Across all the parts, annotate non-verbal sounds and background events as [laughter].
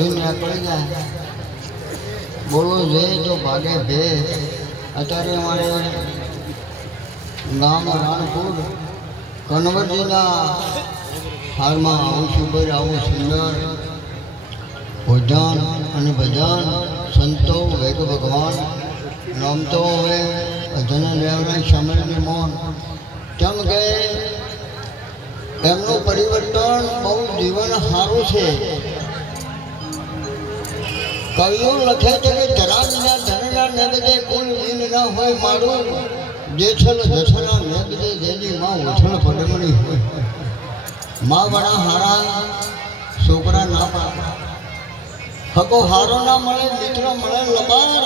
દુનિયા જોઈએ જે ભાગે ભે અત્યારે અમારે ગામ રાણપુર કનવરજીના હાલમાં આવું સુબર આવું સુંદર ભોજન અને ભજન. સંતો વેગ ભગવાન, નામ તો હવે ભજન લેવના સમયની મોન. કેમ કે એમનું પરિવર્તન બહુ જીવન સારું છે. કવિઓ લખે છે કે તરાજના ધનના નગદે કુલ વિન ન હોય મારું જેછલ જછના નગદે જેની માં ઉછળ પડમણી હોય. માં વડા હારા, છોકરા ના પાડે. હકો હારો ના મળે, મિત્ર મળે, લબાર.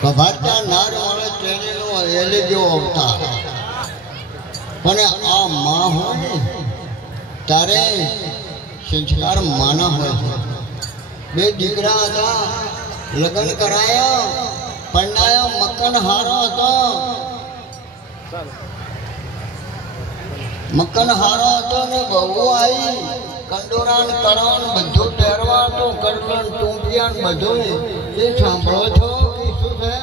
કભાતા નાર મળે ટ્રેનેનો એલે જેવો અવતાર. પણ આ માં હોય તારે સંસ્કાર માના હોય છે. બે દીકરા હતા, લગ્ન કરાયા પરણાયો મકન હારો હતો. મકન હારો હતો ને બહુ આવી કંડોરાન કરણ બધું પહેરવાનું કરકણ ટૂંટિયાન બધું. એ સાંભળો છો કે શું છે?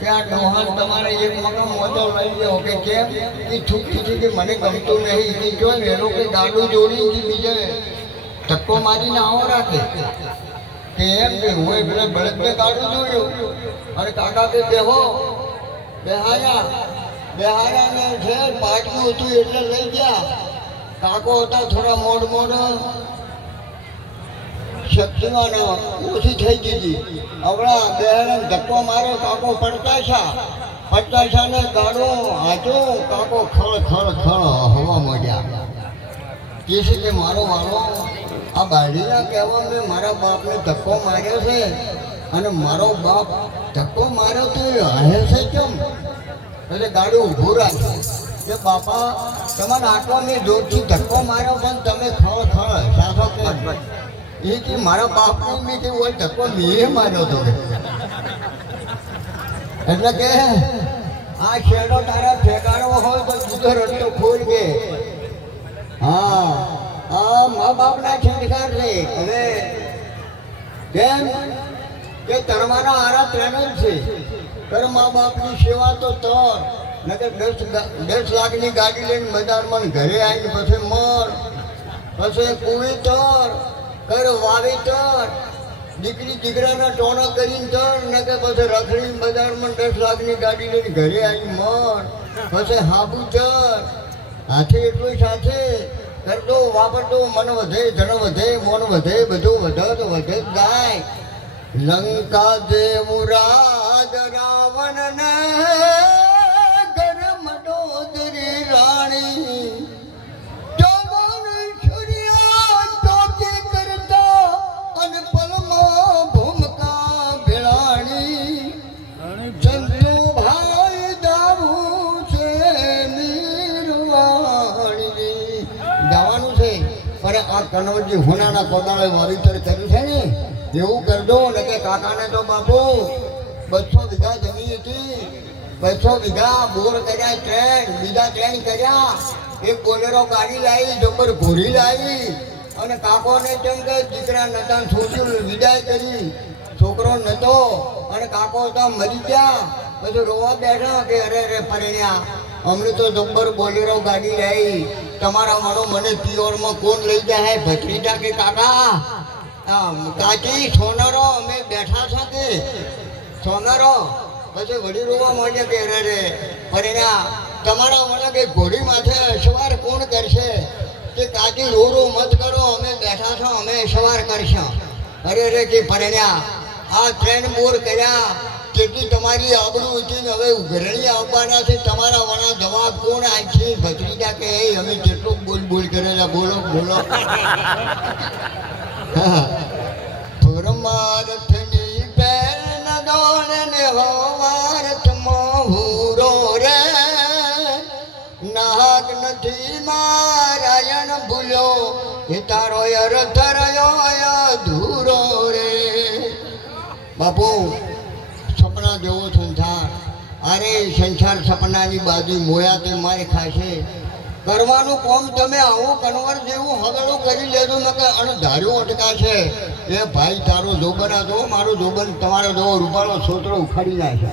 કે આ ડોહાન તમારે એક મગમ મોટો લઈ ગયો. કે કેમ? એ છૂટકી છે મને ગમતું નહીં. એ જો એનું કે ગાડું જોડી બીજે? ધક્કો મારીને આવો રાખે. કે એમ કે, હું એ પેલા બળદને કાઢું જોયું અને કાકા કે, બેહો. બેહાયા. બેહાયા ને છે, પાટલું હતું એટલે લઈ ગયા. કાકો હતા થોડા મોડ મોડ શક્તિમાં ઓછી થઈ ગઈ હમણાં બેહાને ધક્કો માર્યો કાકો પડતાશા. પડતાશા ને ગાડો હાચો કાકો ખળ ખળ ખળ હવા મળ્યા છે કે મારો વાળો આ બાળીના કહેવા મેં મારા બાપને ધક્કો માર્યો છે. અને મારો બાપ ધક્કો માર્યો તો એ હે છે કેમ? એટલે ગાડી ઊભું રાખે કે બાપા, તમારા આટલો મેં જોરથી ધક્કો માર્યો પણ તમે ખળ ખળ સાસો કે એ કે મારા બાપને મેં કે હોય ધક્કો મેં માર્યો તો. એટલે કે આ શેડો તારા ફેગાડવો હોય તો જુદો રસ્તો ખોલ કે હા. આ મા બાપના સંસ્કાર છે. હવે કેમ? કે તરવાના આરા ત્રણ જ છે. કર મા બાપની સેવા તો તર નકર દસ દસ લાખની ગાડી લઈને બજારમાં ઘરે આવીને પછી મર. પછી કુવી તર કર વાવી તર દીકરી દીકરાના ટોણા કરીને તર નકર પછી રખડીને બજારમાં દસ લાખની ગાડી લઈને ઘરે આવીને મર. પછી હાબુ તર હાથે એટલું સાથે. કરતો વાપરતો મન વધે, ધન વધે, મોન વધે, બધું વધત વધે જાય લંકા દેવ રાજ રાવણ ને પણ હુનાના કોદાળે વાવેતર કર્યું છે ને? એવું કરજો ને કે કાકાને તો બાપુ બસો વીઘા જમીન હતી. બસો વીઘા બોર કર્યા, ટ્રેન, બીજા ટ્રેન કર્યા. એક બોલેરો ગાડી લાવી, જબર ઘોડી લાવી. અને કાકોને કેમ કે દીકરા નતા, છોકરી વિદાય કરી. છોકરો નતો. અને કાકો તો મરી ગયા. પછી રોવા બેઠા કે અરે અરે પરિણ્યા અમને તો જબ્બર બોલેરો ગાડી લઈ. તમારા મારો મને પિયોરમાં કોણ લઈ જાય? ભત્રીજા કે કાકા? કાકી, સોનરો, અમે બેઠા છો કે? સોનરો, પછી વડી માંડ્યા કે અરે રે પરિણા તમારા મને કે ઘોડી માથે સવાર કોણ કરશે? કે કાચી રો રો મત કરો, અમે બેઠા છો, અમે સવાર કરશું. અરે રે કે પરિણ્યા આ ટ્રેન બોર કર્યા. કેટલી તમારી આબરૂ ઉઠીને હવે ઉઘરણી આવવાના છે તમારા વાળા જવાબ કોણ આપશે? ભત્રીજા કે "એ, અમે જેટલું બોલ બોલ કરેલા બોલો બોલો. [laughs] પરમાર્થની બેલ ન દોણ ને હોવાર્થમાં હુરો રે. નાગ નથી મારાયણ ભૂલ્યો એ તારો અર્થ જેવો સંસાર અરે, સંસાર સપનાની બાજુ મોયા તે મારે ખાશે. કરવાનું કોમ તમે આવું, કન્વર જેવું હગડો કરી લેજો ન કે અને ધાર્યો અટકાશે. એ ભાઈ, તારો જોબન આ જો, મારું જોબન તમારો જો, રૂપાળો છોતરો ઉખાડી નાખે.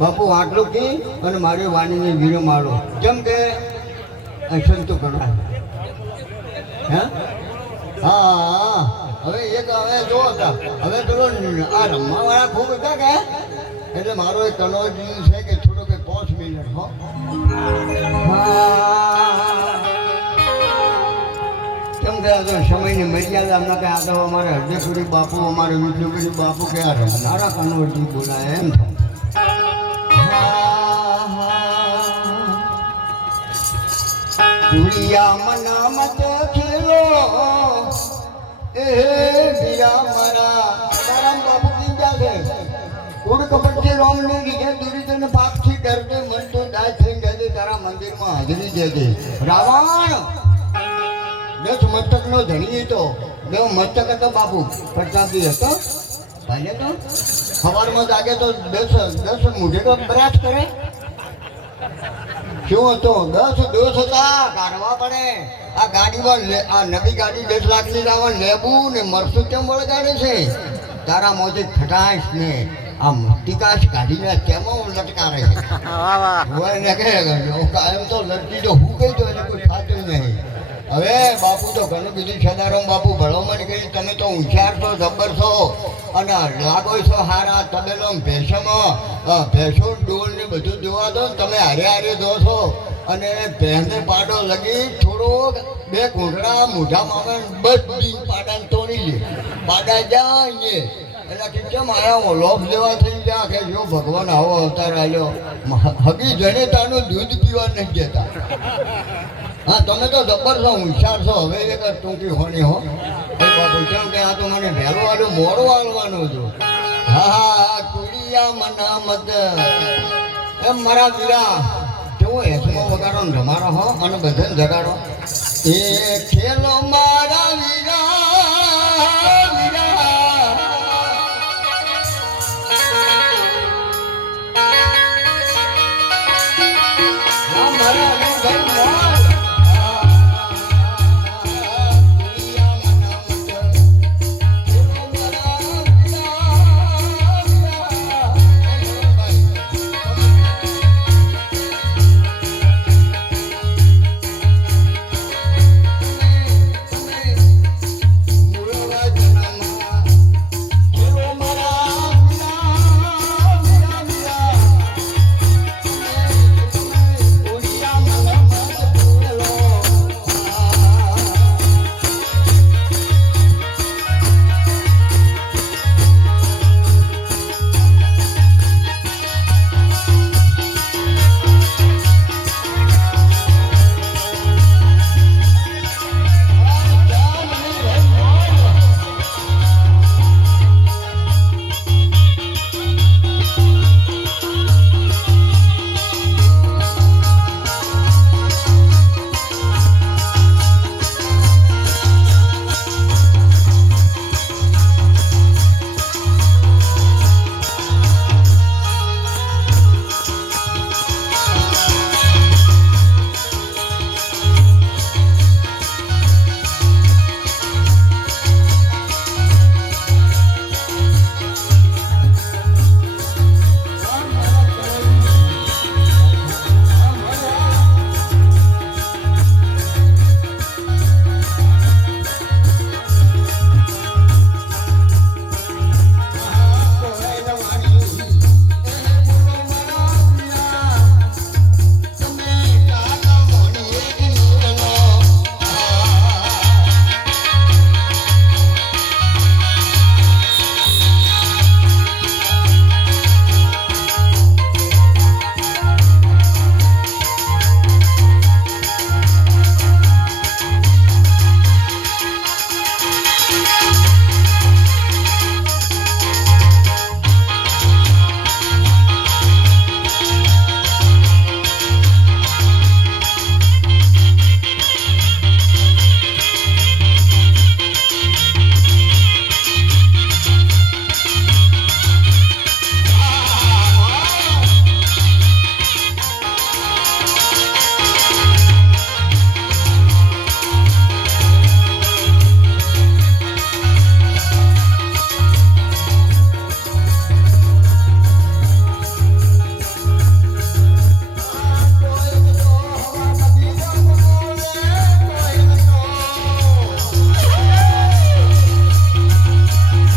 બાપુ, આટલું કી? અને મારી વાણીને વીરો મારો. જેમ કે? સંતો કરવા હે? હા હવે એક, હવે જો હતા હવે પેલો આ રમવાવાળા ખૂબ હતા કે? એટલે મારો એક કનોજી છે કે થોડો કે પાંચ મિનિટ હો. કેમ કે આ તો સમયની મર્યાદા અમને કે આ તો અમારે હરદેપુરી બાપુ, અમારે વિષ્ણુપુરી બાપુ કે આ રમનારા કનોજી બોલાય, એમ દુનિયા મના મત ખેલો એ દિયા મારા કપટથી રોમ ને લીધે દુરીધન પાપથી ડરતે મન તો દાય થઈ જજે તારા મંદિરમાં હાજરી દેજે રાવણ! દસ મસ્તક નો ધણી તો દેવ મસ્તક હતો બાપુ. પ્રતાપી હતો. ભાઈ તો સવારમાં જાગે તો દસ દસ મુઢે તો બરાશ કરે. શું હતો? દસ દોષ હતા. કાઢવા પડે. આ ગાડીમાં આ નવી ગાડી દસ લાખની લાવવા લેબુ ને મરસું કેમ વળગાડે છે? તારા મોજે ખટાશ ને. આમ ટીકાશ કાઢીને કેમાં લટકારે છે? હોય ને કે કાયમ તો લટકી તો હું કહી દો એટલે કોઈ ખાતું નહીં. હવે બાપુ તો ઘણું બીજું સદારામ બાપુ ભલામણ કહી તમે તો હોશિયાર છો જબ્બર છો અને લાગો છો હારા તબેલો ભેંસોમાં. ભેંસો ડોલ ને બધું જોવા દો ને તમે હારે હારે દો છો. અને ભેંસે પાડો લગી થોડોક બે ઘૂંટડા મોઢા મામે બધી પાડાને તોડી લે. પાડા જાય એટલે કેમ આયા લોભ લેવા થઈ ગયા કે જો ભગવાન આવો અવતાર આવ્યો હગી જનેતાનું દૂધ પીવા નહીં જતા હા, તમે તો જબ્બર છો છો. હવે એક ટૂંકી હોણી હો. એ બાપુ કેમ કે આ તો મને વહેલું આલું મોડું આલવાનું હતું હા હા કુડિયા મના મત એમ મારા વીરા કેવો એસમો વગાડો રમાડો હો અને બધે જગાડો. એ ખેલો Maria, vem, vem.